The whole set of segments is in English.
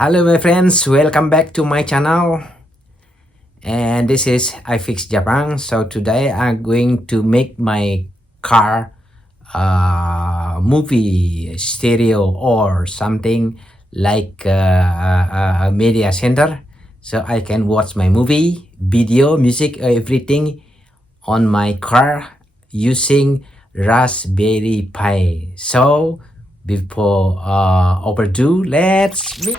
Hello my friends, welcome back to my channel, and this is iFix Japan. So today I'm going to make my car movie stereo or something like a media center, so I can watch my movie, video, music, everything on my car using Raspberry Pi. So before overdue, let's meet.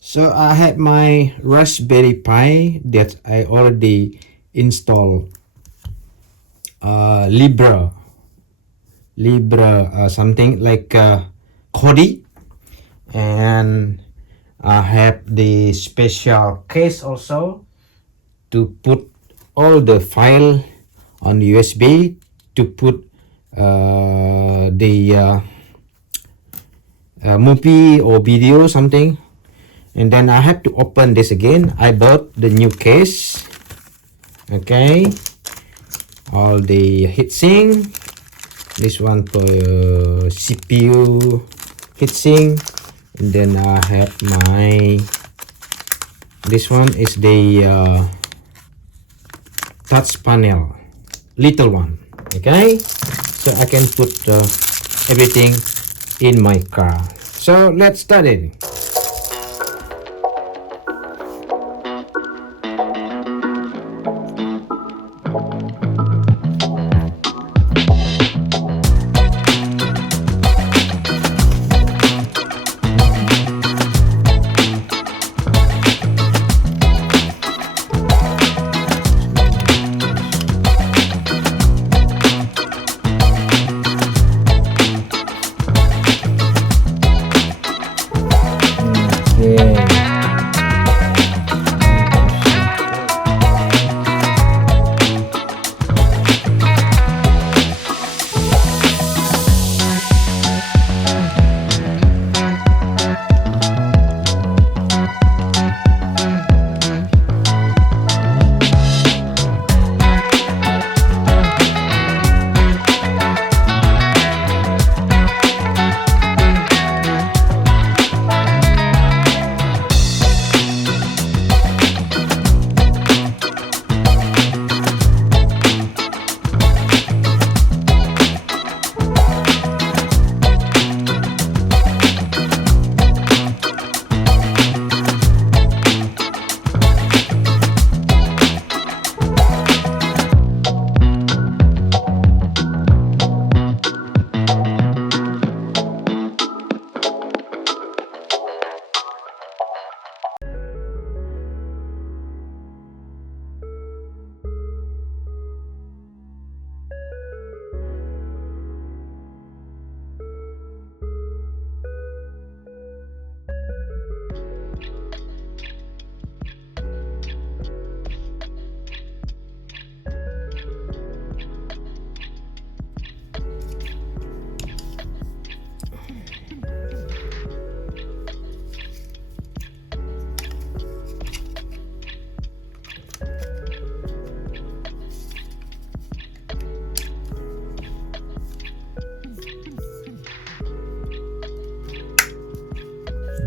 So I have my Raspberry Pi that I already installed Libra something like kodi, and I have the special case also to put all the file on USB to put the movie or video something. And then I have to open this again. I bought the new case. Okay, all the heatsink. This one for CPU heatsink. And then I have my, this one is the touch panel, little one. Okay, so I can put everything in my car. So let's start it.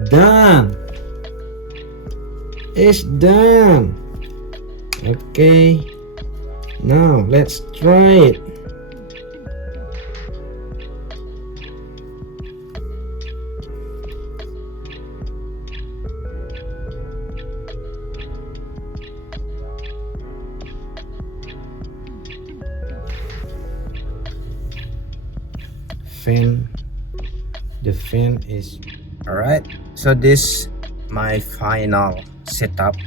Done. It's done. Okay, now let's try it. The fan is all right. So this my final setup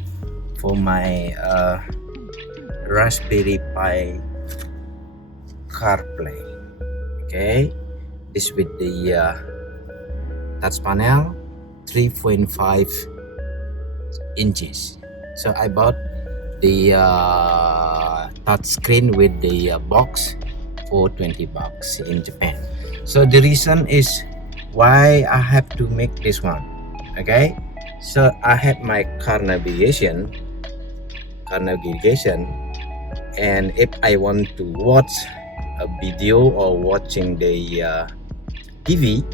for my Raspberry Pi CarPlay. Okay, this with the touch panel 3.5 inches. So I bought the touch screen with the box for $20 in Japan. So the reason is why I have to make this one. Okay, so I have my car navigation, and if I want to watch a video or watching the TV,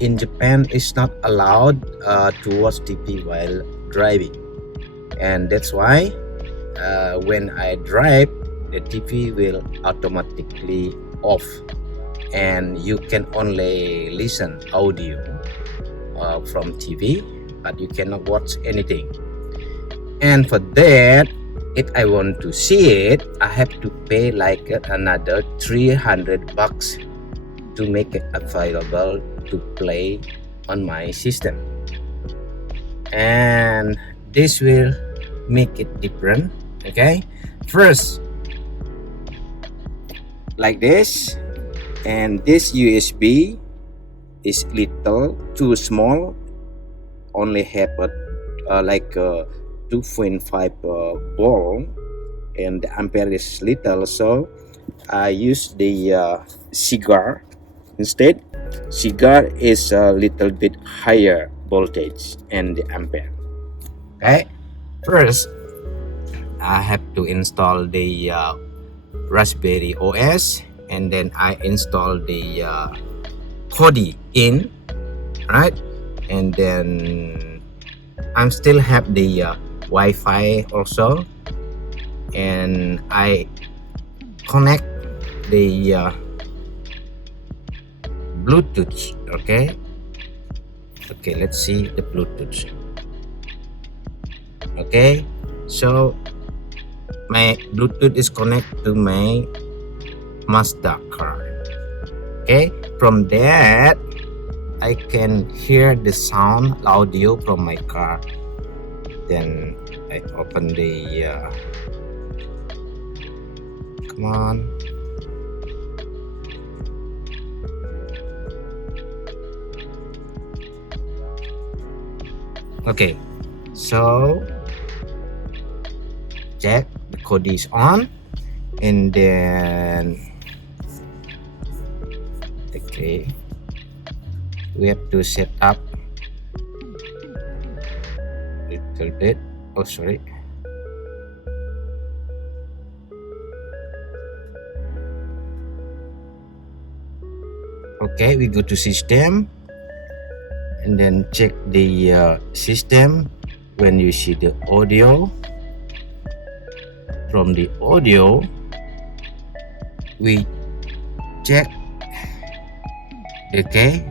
in Japan it's not allowed to watch TV while driving, and that's why when I drive, the TV will automatically off, and you can only listen audio from TV, but you cannot watch anything. And for that, if I want to see it, I have to pay like another 300 bucks to make it available to play on my system. And this will make it different. Okay, first like this, and this USB is little too small, only have like 2.5 volt, and the ampere is little, so I use the cigar instead. Cigar is a little bit higher voltage and the ampere. Okay, first I have to install the Raspberry OS, and then I install the kodi in, right? And then I'm still have the Wi-Fi also, and I connect the Bluetooth. Okay, let's see the Bluetooth. Okay, so my Bluetooth is connected to my Mazda car. Okay, from that I can hear the sound audio from my car. Then I open the come on. Okay, so check the kodi is on, and then okay, we have to set up little bit. Oh, sorry. Okay, we go to system, and then check the system. When you see the audio, from the audio we check. Okay,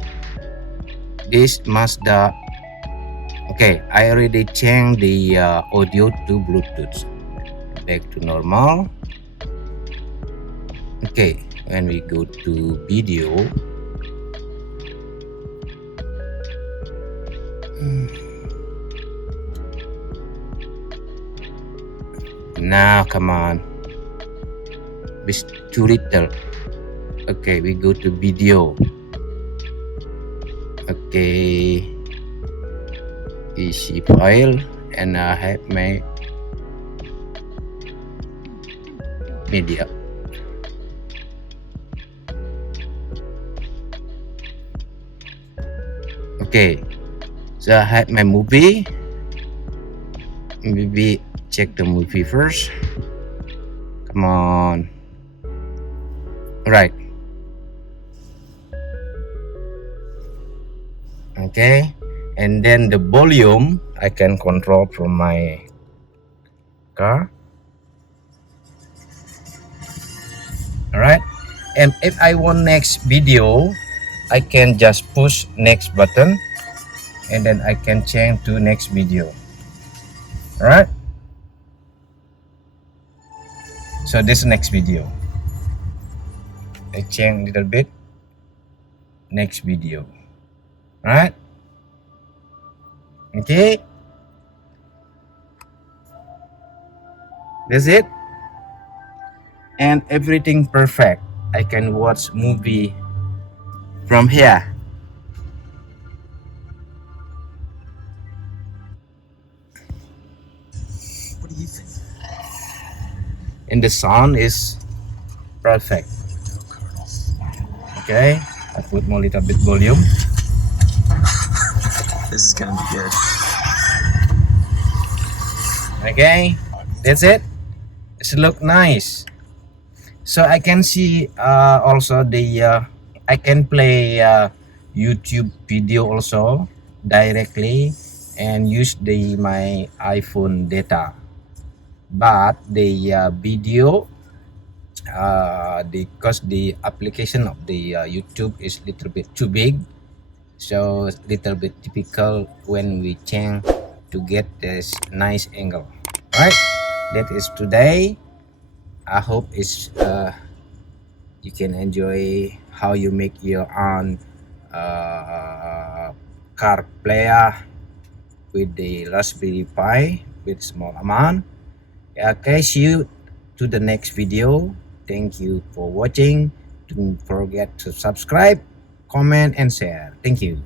this Mazda. Okay, I already changed the audio to Bluetooth. Back to normal. Okay, when we go to video, now come on, it's too little. Okay, we go to video. Okay, easy file, and I have my media. Okay, so I have my movie. Maybe check the movie first. Come on. Right. Okay, and then the volume I can control from my car. All right, and if I want next video, I can just push next button, and then I can change to next video. All right, so this next video, I change a little bit, next video. All right, okay, that's it, and everything perfect. I can watch movie from here. What do you think? And the sound is perfect. Okay, I put more little bit volume. This is gonna be good. Okay, that's it. It look nice. So I can see also I can play YouTube video also directly and use my iPhone data, but the video because the application of the YouTube is little bit too big, so little bit difficult when we change to get this nice angle, right? That is today. I hope it's you can enjoy how you make your own car player with the Raspberry Pi with small amount. Okay, see you to the next video. Thank you for watching. Don't forget to subscribe, comment, and share. Thank you.